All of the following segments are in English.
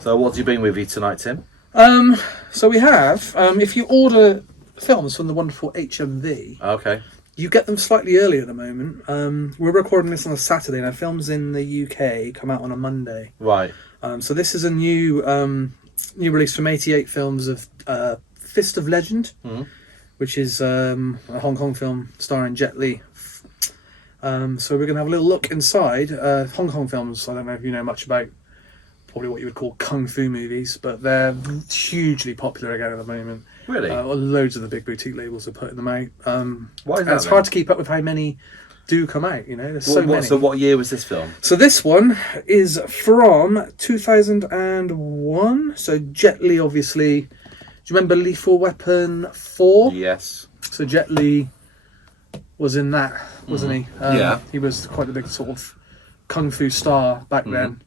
So what do you bring with you tonight, Tim? So we have, if you order films from the wonderful HMV, Okay. you get them slightly early at the moment. We're recording this on a Saturday, and films in the UK come out on a Monday. Right. So this is a new release from 88 Films of Fist of Legend, which is a Hong Kong film starring Jet Li. So we're going to have a little look inside. Hong Kong films, I don't know if you know much about, probably what you would call kung fu movies, but they're hugely popular again at the moment. Really? Loads of the big boutique labels are putting them out. Why is that? It's hard to keep up with how many do come out, you know, there's so many. So what year was this film? So this one is from 2001. So Jet Li, obviously. Do you remember Lethal Weapon 4? Yes. So Jet Li was in that, wasn't he? Yeah. He was quite a big sort of kung fu star back then.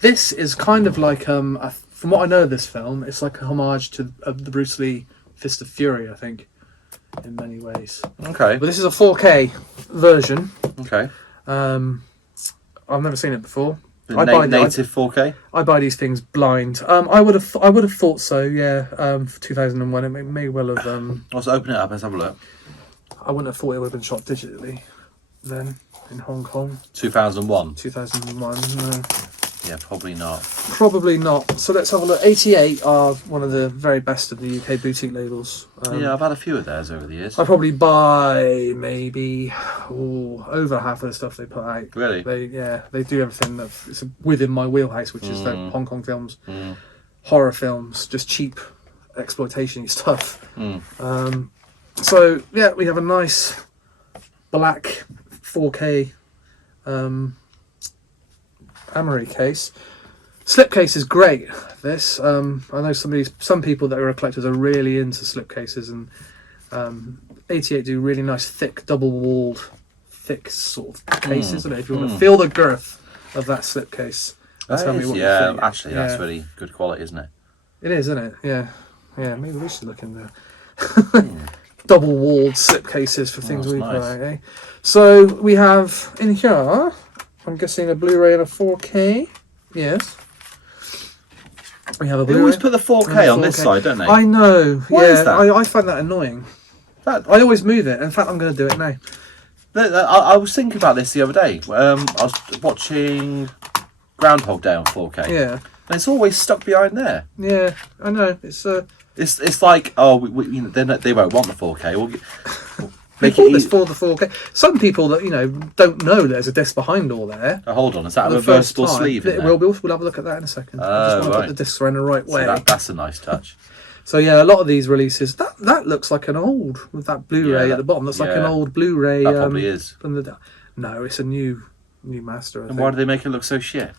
This is kind of like, from what I know of this film, it's like a homage to the Bruce Lee Fist of Fury, I think, in many ways. Okay. But this is a 4K version. Okay. I've never seen it before. Native 4K? I buy these things blind. I would have thought so. Yeah. For 2001, it may well have. Let's open it up. Let's have a look. I wouldn't have thought it would have been shot digitally then in Hong Kong. 2001. 2001. No. Yeah, probably not. Probably not. So let's have a look. 88 are one of the very best of the UK boutique labels. Yeah, I've had a few of theirs over the years. I probably buy maybe over half of the stuff they put out. Really? They do everything that's within my wheelhouse, which is the Hong Kong films, horror films, just cheap exploitation stuff. So yeah, we have a nice black 4K Amory case. Slipcase is great. This I know some people that are collectors are really into slipcases, and 88 do really nice thick double-walled thick sort of cases. And if you want to feel the girth of that slipcase, tell me what you think. Actually, that's really good quality, isn't it? It is, isn't it? Yeah. Maybe we should look in there. Double-walled slipcases for things we put out. Eh? So we have in here, I'm guessing a Blu-ray and a 4K. Yes. We have a Blu-ray. They always put the 4K on this side, don't they? I know. Why is that? I find that annoying. I always move it. In fact, I'm going to do it now. I was thinking about this the other day. I was watching Groundhog Day on 4K. Yeah. And it's always stuck behind there. Yeah, I know. It's like, they won't want the 4K. We'll bought this for the 4K. Some people that don't know there's a disc behind all there. Oh, hold on, is that a reversible sleeve? We'll have a look at that in a second. I just want to put the discs around the right way. So that's a nice touch. So yeah, a lot of these releases that looks like an old with that Blu-ray at the bottom. That's like an old Blu-ray. That probably is. No, it's a new master. And why do they make it look so shit?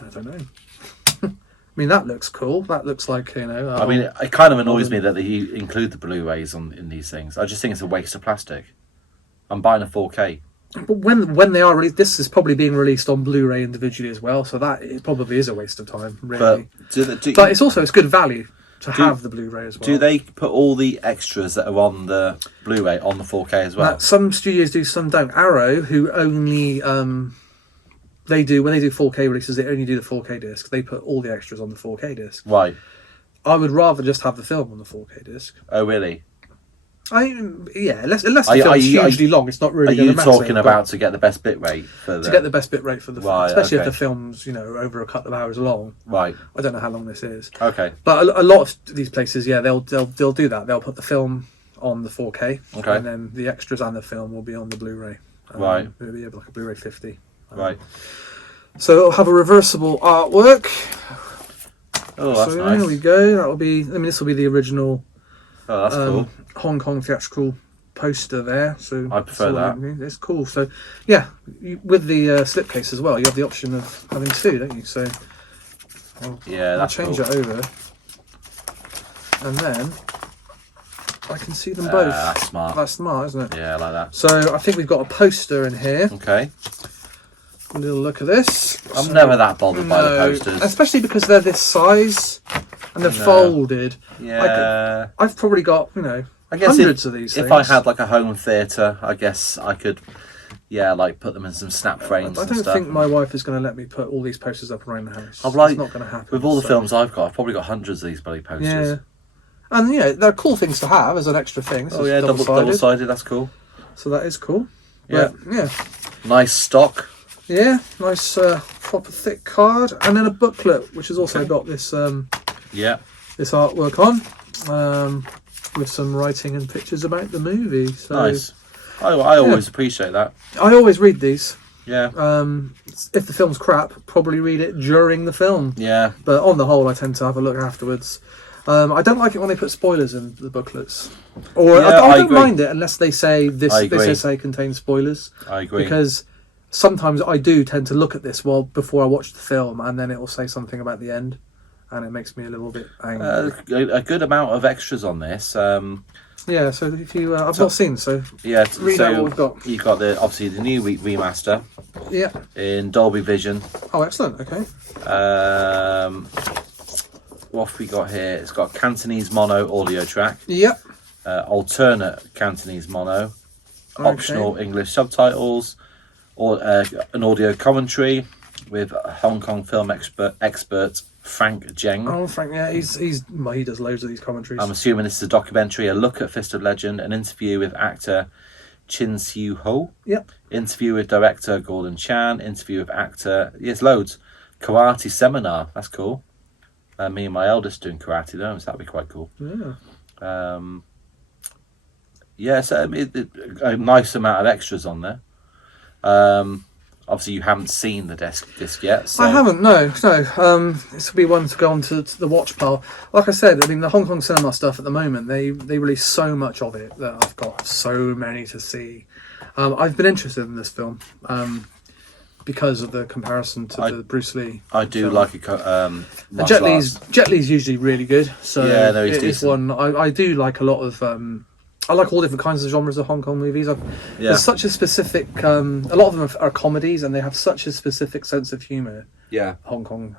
I don't know. I mean, that looks cool. That looks like, I mean, it kind of annoys me that they include the Blu-rays in these things. I just think it's a waste of plastic. I'm buying a 4K. But when they are released, this is probably being released on Blu-ray individually as well, so that it probably is a waste of time, really. But it's good value to have the Blu-ray as well. Do they put all the extras that are on the Blu-ray on the 4K as well? Some studios do, some don't. Arrow, who only... when they do 4K releases, they only do the 4K disc. They put all the extras on the 4K disc. Right. I would rather just have the film on the 4K disc. Oh, really? Unless the film's hugely long, it's not really going to matter. Are you talking about to get the best bit rate for to get the best bit rate for the film, especially if the film's over a couple of hours long. Right. I don't know how long this is. Okay. But a lot of these places, they'll do that. They'll put the film on the 4K, and then the extras and the film will be on the Blu-ray. Right. It'll be like a Blu-ray 50. Right. So it'll have a reversible artwork. Oh, that's nice. There we go. That will be. This will be the original. Oh, that's cool. Hong Kong theatrical poster there. So I prefer that. It's cool. So yeah, with the slipcase as well, you have the option of having two, don't you? So I'll change it over, and then I can see them both. That's smart. That's smart, isn't it? Yeah, I like that. So I think we've got a poster in here. Okay. A little look at this. I'm never that bothered by the posters. Especially because they're this size and they're folded. Yeah. I've probably got, I guess hundreds of these things. If I had like a home theatre, I guess I could Yeah, like put them in some snap frames I and don't stuff. think my wife is going to let me put all these posters up around the house. I'm like, it's not going to happen. with all the so- films I've got, I've probably got hundreds of these bloody posters. Yeah. And, they're cool things to have as an extra thing. Oh yeah, double-sided, that's cool. So that is cool. Yeah. But, yeah. Nice stock. Yeah, nice proper thick card. And then a booklet, which has also got this Yeah. this artwork on, with some writing and pictures about the movie. So Nice. I always appreciate that. I always read these. Yeah. If the film's crap, probably read it during the film. Yeah. But on the whole, I tend to have a look afterwards. I don't like it when they put spoilers in the booklets. Or Yeah, I don't agree. mind it unless they say this agree. essay contains spoilers. I agree. Because sometimes I do tend to look at this before I watch the film, and then it will say something about the end, and it makes me a little bit angry. A good amount of extras on this. Yeah, so if you, I've not seen, so Yeah, read out what we've got. You've got obviously the new remaster Yeah. in Dolby Vision. Oh, excellent. Okay. What have we got here? It's got Cantonese mono audio track, Yep. alternate Cantonese mono, optional English subtitles, or an audio commentary with Hong Kong film expert Frank Zheng. Oh, Frank. Yeah, he does loads of these commentaries. I'm assuming this is a documentary, a look at Fist of Legend, an interview with actor Chin Siu Ho, Yep. interview with director Gordon Chan, interview with actor, yes, loads, karate seminar, that's cool. Me and my eldest doing karate though, so that'd be quite cool. Yeah. Yeah, so a nice amount of extras on there. Obviously you haven't seen the disc yet. So. I haven't. No. This will be one to go on to the watch pile. Like I said, I mean the Hong Kong cinema stuff at the moment. They release so much of it that I've got so many to see. I've been interested in this film because of the comparison to the Bruce Lee. I do film. like Jet Li's usually really good. So yeah, no, he's it is decent. one I do like a lot of. I like all different kinds of genres of Hong Kong movies. There's such a specific. A lot of them are comedies, and they have such a specific sense of humour. Yeah, Hong Kong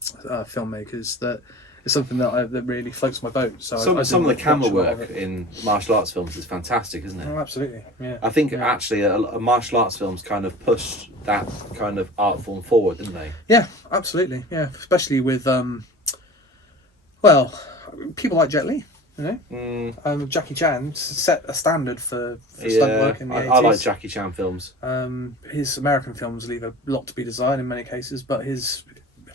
filmmakers that it's something that really floats my boat. So some of the camera watch a lot of work it. in martial arts films is fantastic, isn't it? Oh, absolutely, yeah. I think actually a martial arts films kind of pushed that kind of art form forward, didn't they? Yeah, absolutely, yeah. Especially with people like Jet Li. Jackie Chan set a standard for stunt work in the 80s. I like Jackie Chan films. His American films leave a lot to be desired in many cases, but his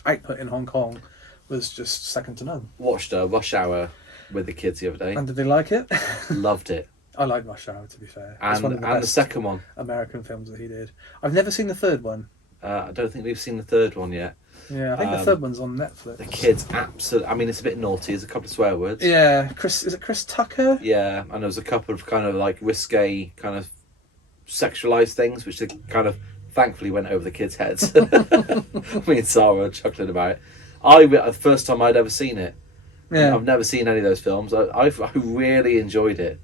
output in Hong Kong was just second to none. Watched Rush Hour with the kids the other day. And did they like it? Loved it. I like Rush Hour, to be fair. And, it's one of the and the best second one. American films that he did. I've never seen the third one. I don't think we've seen the third one yet. Yeah, I think the third one's on Netflix. The kids absolutely. I mean, it's a bit naughty. There's a couple of swear words. Yeah, is it Chris Tucker? Yeah, and there was a couple of kind of like risque, kind of sexualized things, which they kind of thankfully went over the kids' heads. Me and Sarah were chuckling about it. The first time I'd ever seen it. Yeah. I've never seen any of those films. I really enjoyed it.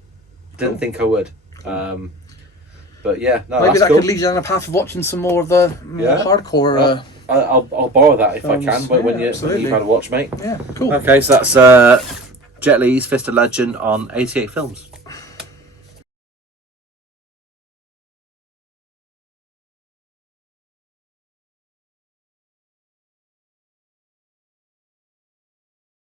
Didn't think I would. But yeah, no, maybe that's that cool. could lead you down a path of watching some more of the more hardcore. I'll borrow that if films. I can when you've had a watch, mate. Yeah, cool. Okay, so that's Jet Li's Fist of Legend on 88 Films.